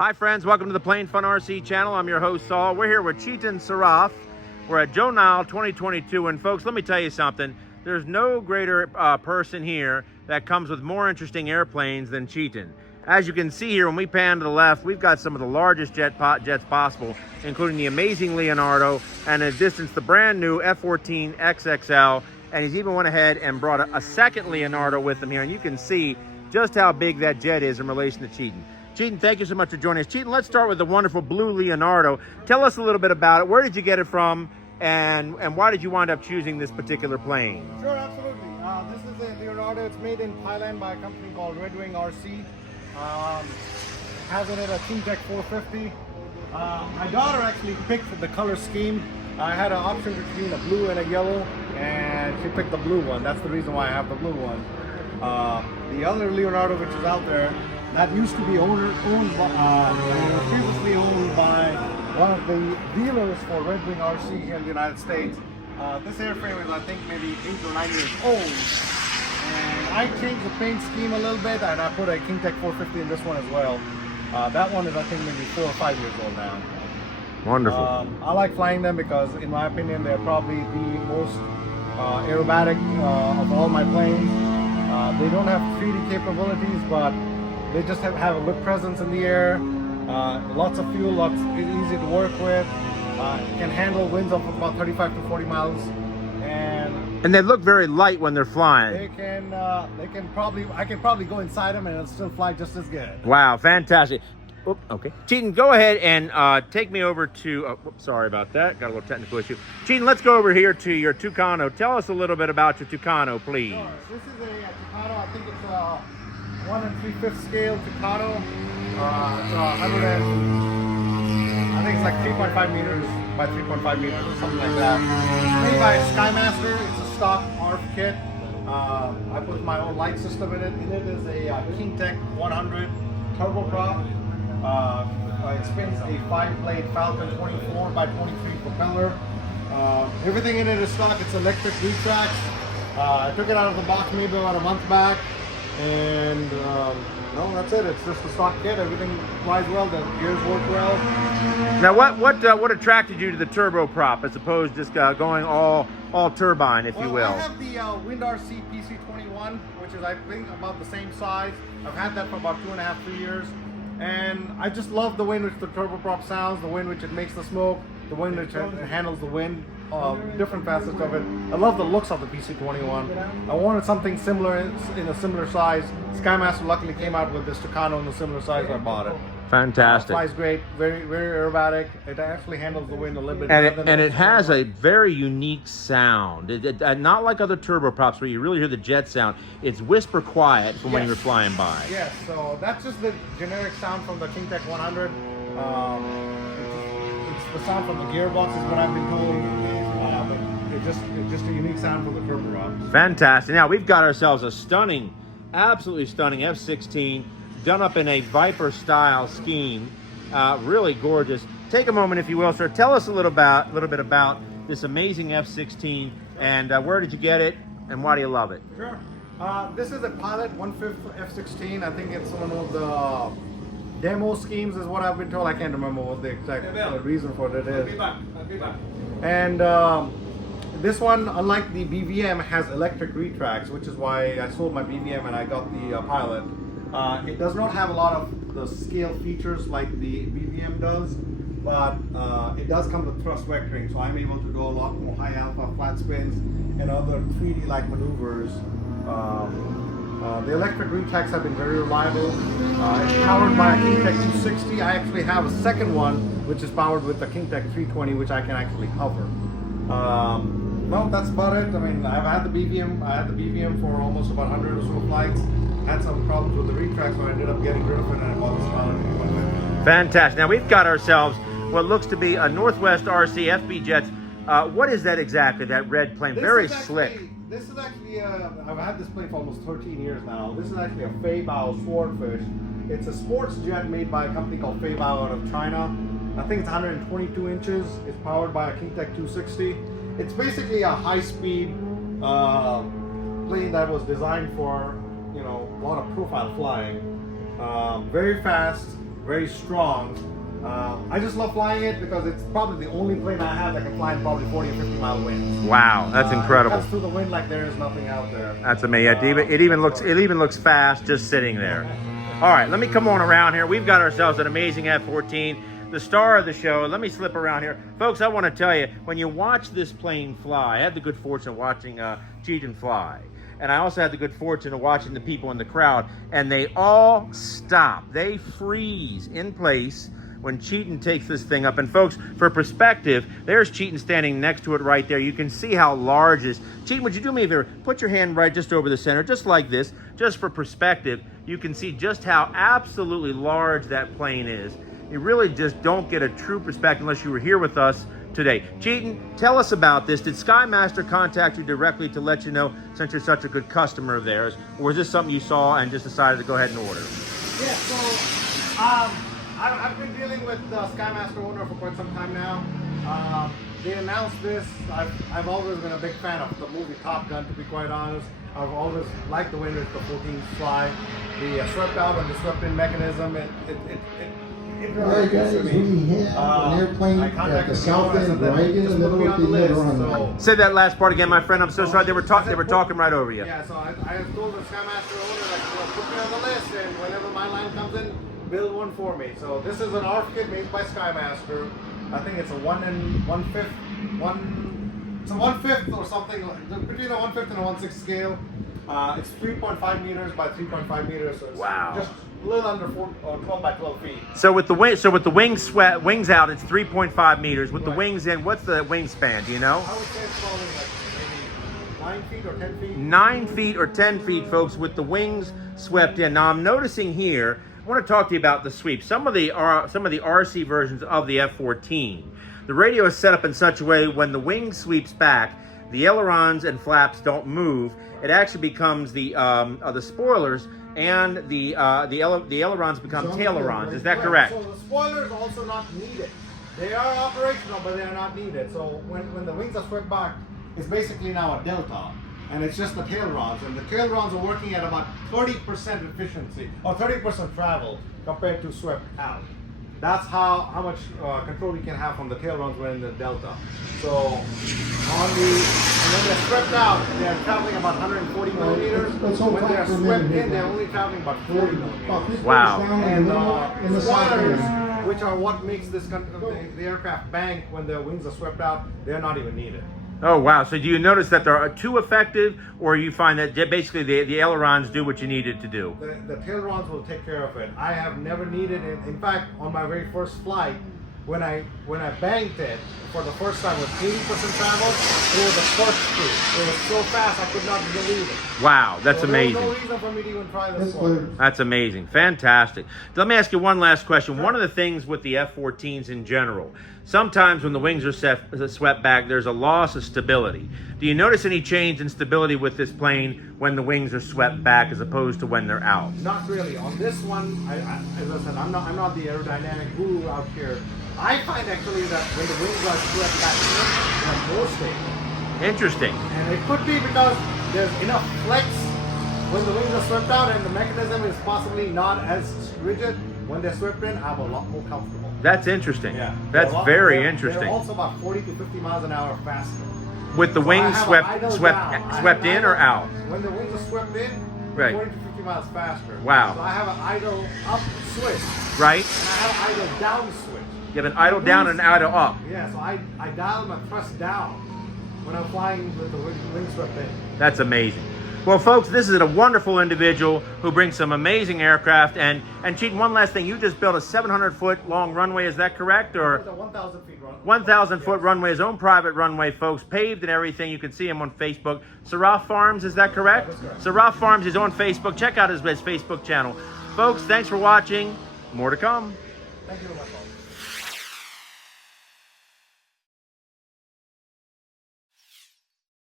Hi friends, welcome to the Plain Fun RC channel. I'm your host Saul. We're here with Chetan Saraf. We're at Joe Nall 2022, and folks, let me tell you something. There's no greater person here that comes with more interesting airplanes than Chetan. As you can see here, when we pan to the left, we've got some of the largest jets possible, including the amazing Leonardo, and in distance, the brand new F-14 XXL, and he's even went ahead and brought a second Leonardo with him here, and you can see just how big that jet is in relation to Chetan. Chetan, thank you so much for joining us. Chetan, let's start with the wonderful blue Leonardo. Tell us a little bit about it. Where did you get it from, and why did you wind up choosing this particular plane? Sure, absolutely. This is a Leonardo. It's made in Thailand by a company called Red Wing RC. Has in it a Tomcat 450. My daughter actually picked the color scheme. I had an option between a blue and a yellow, and she picked the blue one. That's the reason why I have the blue one. The other Leonardo, which is out there, that used to be previously owned by one of the dealers for Red Wing RC here in the United States. This airframe is, I think, maybe 8 or 9 years old. And I changed the paint scheme a little bit, and I put a King-Tech 450 in this one as well. That one is, I think, maybe 4 or 5 years old now. Wonderful. I like flying them because, in my opinion, they're probably the most aerobatic of all my planes. They don't have 3D capabilities, but they just have a good presence in the air. Lots of fuel, easy to work with. Can handle winds of about 35 to 40 miles. And they look very light when they're flying. I can probably go inside them and it'll still fly just as good. Wow, fantastic. Oop, okay. Chetan, go ahead and take me over to, sorry about that, got a little technical issue. Chetan, let's go over here to your Tucano. Tell us a little bit about your Tucano, please. Sure. This is a Tucano. I think it's a 1 3/5 scale Tucano. It's 100 and, I think it's like 3.5 meters by 3.5 meters or something like that. It's made by Skymaster. It's a stock ARF kit. I put my own light system in it. In it is a King-Tech 100 turboprop. It spins a 5-blade Falcon 24 by 23 propeller. Everything in it is stock. It's electric retracts. I took it out of the box maybe about a month back, and no, that's it. It's just a stock kit. Everything flies well. The gears work well. Now, what attracted you to the turboprop as opposed to just going all turbine, if you will? I have the Wind RC PC21, which is, I think, about the same size. I've had that for about 2.5, 3 years. And I just love the way in which the turboprop sounds, the way in which it makes the smoke, the way in which it handles the wind, different facets of it. I love the looks of the PC21. I wanted something similar in a similar size. Skymaster luckily came out with this Tucano in a similar size, so I bought it. Fantastic. Flies great, very, very aerobatic. It actually handles the wind a little bit And better than it has a very unique sound. Not like other turboprops where you really hear the jet sound. It's whisper quiet from when you're flying by. Yes, so that's just the generic sound from the King-Tech 100. It's the sound from the gearbox is what I've been told. But it's just a unique sound from the turboprop. Fantastic. Now we've got ourselves a stunning, absolutely stunning F-16 done up in a Viper style scheme. Really gorgeous. Take a moment, if you will, sir. Tell us a little bit about this amazing F-16 and where did you get it and why do you love it? Sure. This is a Pilot 1/5 F-16. I think it's one of the demo schemes is what I've been told. I can't remember what the exact reason for it is. And this one, unlike the BVM, has electric retracts, which is why I sold my BVM and I got the Pilot. It does not have a lot of the scale features like the BVM does, but it does come with thrust vectoring, so I'm able to do a lot more high alpha flat spins and other 3D-like maneuvers. The electric retracts have been very reliable. It's powered by a King-Tech 260. I actually have a second one, which is powered with the King-Tech 320, which I can actually hover. No, that's about it. I mean, I've had the BVM. I had the BVM for almost about 100 or so flights. Had some problems with the retract, so I ended up getting rid of it and I bought this Pilot. Fantastic. Now we've got ourselves what looks to be a Northwest RC FB Jets. What is that exactly, that red plane? Very slick. This is actually, I've had this plane for almost 13 years now. This is actually a Feibao Swordfish. It's a sports jet made by a company called Feibao out of China. I think it's 122 inches. It's powered by a King-Tech 260. It's basically a high-speed plane that was designed for, a lot of profile flying. Very fast, very strong. I just love flying it because it's probably the only plane I have that can fly in probably 40 or 50 mile winds. Wow, that's incredible. It cuts through the wind like there is nothing out there. That's amazing. It even looks fast just sitting there. All right, let me come on around here. We've got ourselves an amazing F-14, the star of the show. Let me slip around here. Folks, I want to tell you, when you watch this plane fly, I had the good fortune of watching Chetan fly. And I also had the good fortune of watching the people in the crowd, and they all stop. They freeze in place when Chetan takes this thing up. And folks, for perspective, there's Chetan standing next to it right there. You can see how large it is. Chetan, would you do me a favor? Put your hand right just over the center, just like this, just for perspective. You can see just how absolutely large that plane is. You really just don't get a true perspective unless you were here with us today. Chetan, tell us about this. Did SkyMaster contact you directly to let you know, since you're such a good customer of theirs, or was this something you saw and just decided to go ahead and order? Yeah, so I've been dealing with the SkyMaster owner for quite some time now. They announced this. I've always been a big fan of the movie Top Gun, to be quite honest. I've always liked the way that the 14s fly. The swept out and the swept in mechanism, it Hey guys, we have an airplane at the south end of Reagan, in the middle of the runway. Say that last part again, my friend. I'm so sorry. They were talking right over you. Yeah, so I told the SkyMaster owner, like, well, put me on the list, and whenever my line comes in, build one for me. So this is an ARF kit made by SkyMaster. I think it's a 1 1/5 or something, between a 1/5 and a 1/6 scale. It's 3.5 meters by 3.5 meters, so it's just a little under 12 by 12 feet. So with the wings out, it's 3.5 meters. With the wings in, what's the wingspan? Do you know? I would say it's probably like maybe 9 feet or 10 feet. 9 feet or 10 feet, folks, with the wings swept in. Now I'm noticing here, I want to talk to you about the sweep. Some of the RC versions of the F-14, the radio is set up in such a way when the wing sweeps back, the ailerons and flaps don't move. It actually becomes the spoilers, and the ailerons become tailerons. Is that correct? So the spoilers also not needed. They are operational, but they are not needed. So when the wings are swept back, it's basically now a delta, and it's just the tail rods, and the tail rods are working at about 30% efficiency or 30% travel compared to swept out. That's how much control you can have from the tail rods when in the delta. So when they're swept out, they're traveling about 140 millimeters. When they're swept in, they're only traveling about 40 millimeters. Wow. And the spoilers, which are what makes this the aircraft bank when the wings are swept out, they're not even needed. Oh, wow. So do you notice that they're too effective, or you find that basically the ailerons do what you need it to do? The tail rods will take care of it. I have never needed it. In fact, on my very first flight, when I banked it for the first time with 80% travel, it was the first screw. It was so fast I could not believe it. Wow, that's amazing. There was no reason for me to even try this one. That's amazing. Fantastic. Let me ask you one last question. One of the things with the F-14s in general, sometimes when the wings are swept back, there's a loss of stability. Do you notice any change in stability with this plane when the wings are swept back as opposed to when they're out? Not really. On this one, as I said, I'm not the aerodynamic guru out here. I find actually that when the wings are swept back, they're more stable. Interesting. And it could be because there's enough flex when the wings are swept out, and the mechanism is possibly not as rigid. When they're swept in, I'm a lot more comfortable. That's interesting. Yeah. That's very interesting. They're also about 40 to 50 miles an hour faster. With the wings swept in or out? When the wings are swept in, right. 40 to 50 miles faster. Wow. So I have an idle up switch. Right. And I have an idle down switch. You have an idle down and an idle up. Yeah, so I dial my thrust down when I'm flying with the wings swept in. That's amazing. Well, folks, this is a wonderful individual who brings some amazing aircraft. And Chetan, one last thing. You just built a 700-foot long runway. Is that correct? Or it's a 1,000 feet runway. 1,000-foot runway, his own private runway, folks, paved and everything. You can see him on Facebook. Saraf Farms, is that correct? That's correct. Saraf Farms is on Facebook. Check out his Facebook channel. Folks, thanks for watching. More to come. Thank you very much.